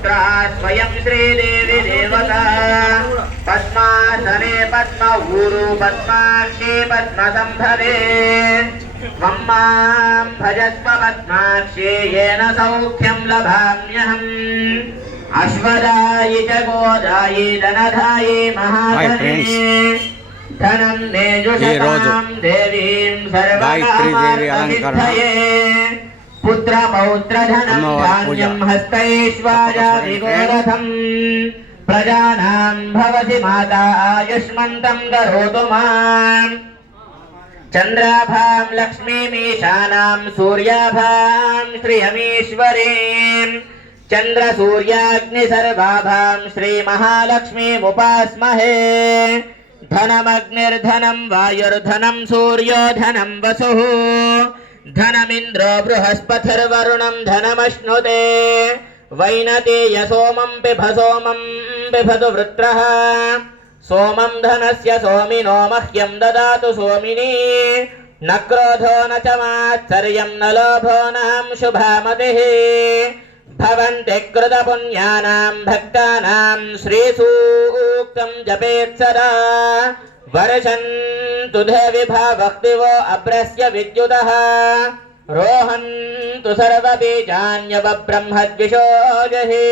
पुत्रा स्वयं श्रीदेवी देवता पद्मासने पद्मऊरु पद्माक्षी पद्मसंभवे त्वं मां भजस्व पद्माक्षी येन सौख्यं लभाम्यहम् अश्वदायि च गोदायि धनधायि महाधने धनं नेजुषतां देवीं सर्वकामार्थसिद्धये पुत्र पौत्र धनं धान्यं हस्तैश्वर्यादिगोरथं प्रजानां भवति माता आयुष्मन्तं करोतु माम् चन्द्राभां लक्ष्मीमीशानां सूर्याभां श्रियमीश्वरीं चन्द्रसूर्याग्निसर्वाभां श्रीमहालक्ष्मीमुपास्महे धनमग्निर्धनं वायुर्धनं सूर्यो धनं वसुः धनमिन्द्रो बृहस्पतिर्वरुणं धनमश्नुते वैनतेय सोमं बिभतु वृत्रः सोमं धनस्य सोमिनो मह्यं ददातु सोमिनी न क्रोधो न च मात्सर्यं न लोभो नां शुभामतिः भवन्ति कृतपुण्यानां भक्तानां श्रीसूक्तं जपेत् सदा वर्षन्तु देविभावक्तिवो अभ्रस्य विद्युतः रोहन्तु सर्वबीजान्यवब्रह्मद्विषो जहि।